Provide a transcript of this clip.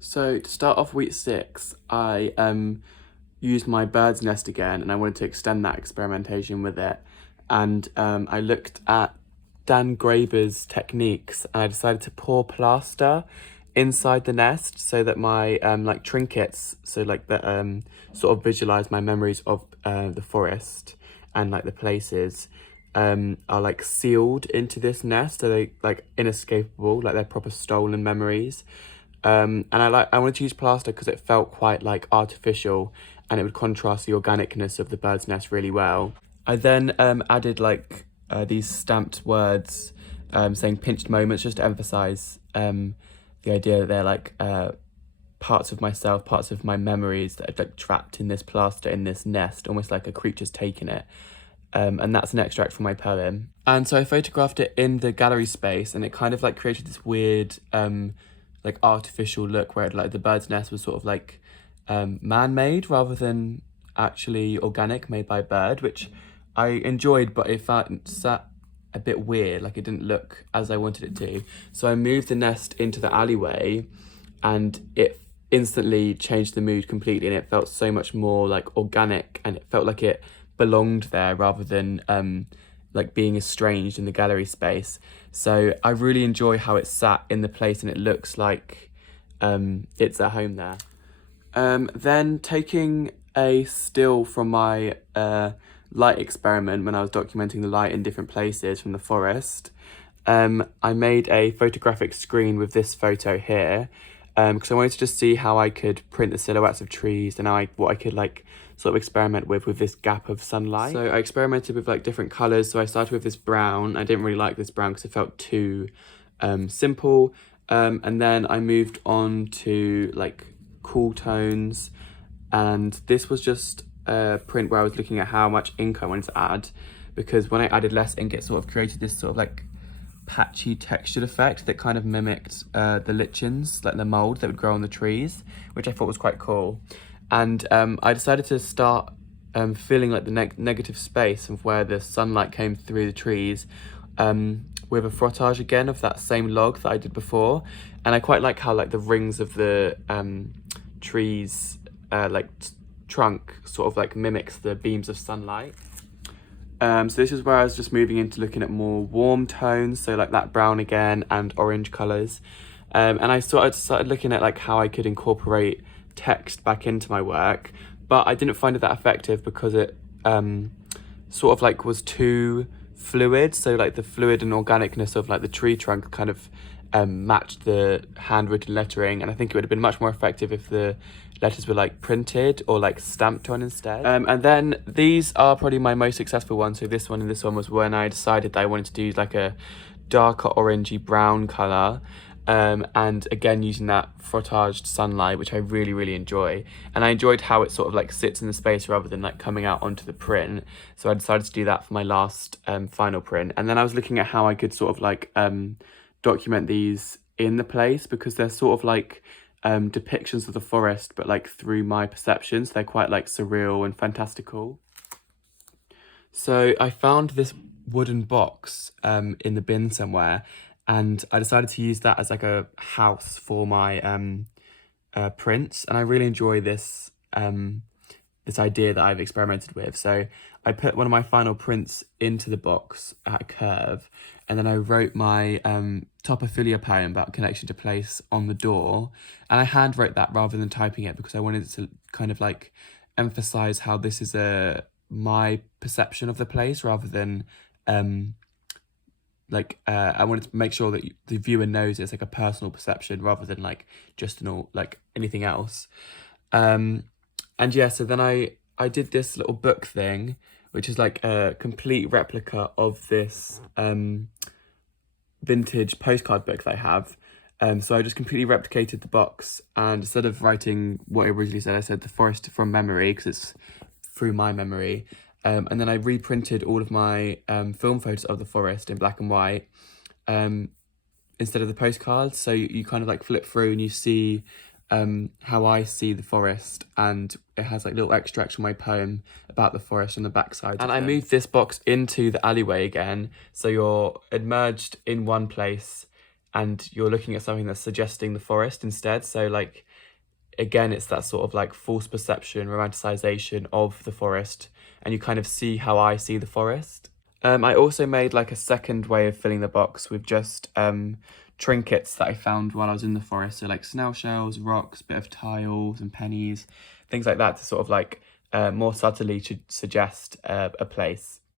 So to start off week 6, I used my bird's nest again, and I wanted to extend that experimentation with it. And I looked at Dan Graeber's techniques, and I decided to pour plaster inside the nest so that my like trinkets, so like that sort of visualize my memories of the forest and like the places are like sealed into this nest, so they like inescapable, like they're proper stolen memories. And I wanted to use plaster because it felt quite like artificial, and it would contrast the organicness of the bird's nest really well. I then added like these stamped words saying pinched moments, just to emphasize the idea that they're like parts of myself, parts of my memories that are like trapped in this plaster, in this nest, almost like a creature's taken it. And that's an extract from my poem. And so I photographed it in the gallery space, and it kind of like created this weird like artificial look where like the bird's nest was sort of like man-made rather than actually organic, made by a bird, which I enjoyed, but it sat a bit weird, like it didn't look as I wanted it to. So I moved the nest into the alleyway, and it instantly changed the mood completely, and it felt so much more like organic, and it felt like it belonged there rather than like being estranged in the gallery space. So I really enjoy how it sat in the place, and it looks like it's at home there. Then taking a still from my light experiment when I was documenting the light in different places from the forest, I made a photographic screen with this photo here, because I wanted to just see how I could print the silhouettes of trees and what I could like sort of experiment with this gap of sunlight. So I experimented with like different colours. So I started with this brown. I didn't really like this brown because it felt too simple. And then I moved on to like cool tones. And this was just a print where I was looking at how much ink I wanted to add, because when I added less ink, it sort of created this sort of like patchy textured effect that kind of mimicked the lichens, like the mold that would grow on the trees, which I thought was quite cool. And I decided to start filling like the negative space of where the sunlight came through the trees with a frottage again of that same log that I did before. And I quite like how like the rings of the trees trunk sort of like mimics the beams of sunlight. So this is where I was just moving into looking at more warm tones, so like that brown again and orange colours. And I started looking at like how I could incorporate text back into my work, but I didn't find it that effective because it sort of like was too fluid. So like the fluid and organicness of like the tree trunk kind of matched the handwritten lettering, and I think it would have been much more effective if the letters were like printed or like stamped on instead. And then these are probably my most successful ones. So this one and this one was when I decided that I wanted to do like a darker orangey brown colour. And again, using that frottaged sunlight, which I really, really enjoy. And I enjoyed how it sort of like sits in the space rather than like coming out onto the print. So I decided to do that for my last final print. And then I was looking at how I could sort of like document these in the place, because they're sort of like depictions of the forest, but like through my perceptions. They're quite like surreal and fantastical. So I found this wooden box in the bin somewhere, and I decided to use that as like a house for my prints. And I really enjoy this this idea that I've experimented with. So I put one of my final prints into the box at a curve, and then I wrote my Topophilia poem about connection to place on the door, and I handwrote that rather than typing it, because I wanted to kind of like emphasize how this is my perception of the place rather than I wanted to make sure that the viewer knows it's like a personal perception rather than like just like anything else. And yeah, so then I did this little book thing, which is like a complete replica of this vintage postcard book that I have. So I just completely replicated the box, and instead of writing what I originally said, I said the forest from memory, because it's through my memory. And then I reprinted all of my film photos of the forest in black and white instead of the postcards. So you kind of like flip through and you see how I see the forest, and it has like little extracts from my poem about the forest on the backside. And I moved this box into the alleyway again, so you're immersed in one place and you're looking at something that's suggesting the forest instead. So like, again, it's that sort of like false perception, romanticization of the forest, and you kind of see how I see the forest. I also made like a second way of filling the box with just trinkets that I found while I was in the forest. So like snail shells, rocks, bit of tiles and pennies, things like that to sort of like more subtly to suggest a place.